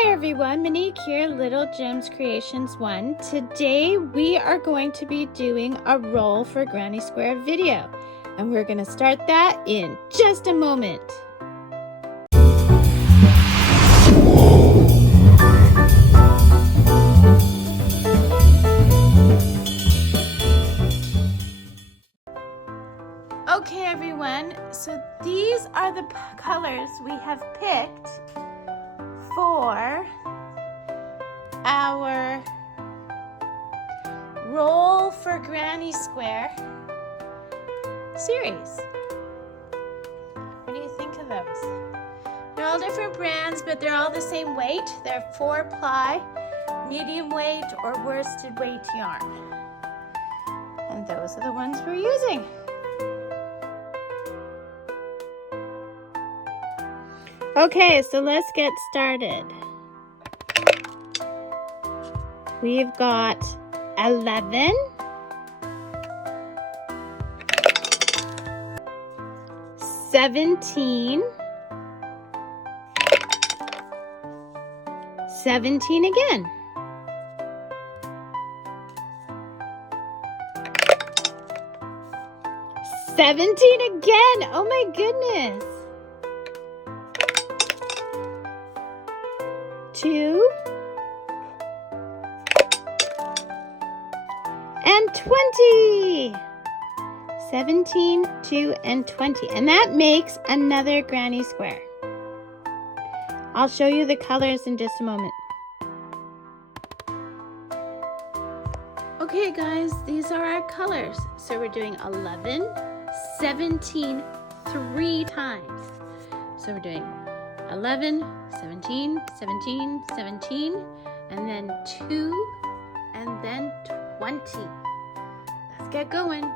Hi everyone, Monique here, Little Gems Creations 1. Today we are going to be doing a roll for Granny Square video, and we're going to start that in just a moment. Okay everyone, so these are the colors we have picked for our Roll for Granny Square series. What do you think of those? They're all different brands, but they're all the same weight. They're 4-ply, medium weight, or worsted weight yarn. And those are the ones we're using. Okay, so let's get started. We've got 11, 17, 17 again, 17 again, oh my goodness, 2, and 20. 17, 2, and 20. And that makes another Granny Square. I'll show you the colors in just a moment. Okay guys, these are our colors. So we're doing 11, 17, 3 times. So we're doing 11, 17, 17, 17, and then 2, and then 20. Let's get going.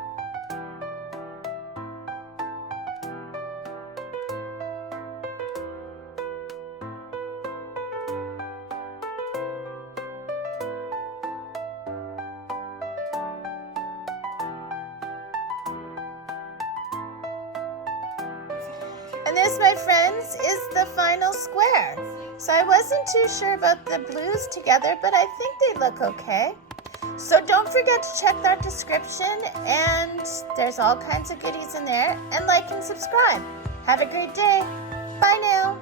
And this, my friends, is the final square. So I wasn't too sure about the blues together, but I think they look okay. So don't forget to check our description, and there's all kinds of goodies in there. And like and subscribe. Have a great day. Bye now.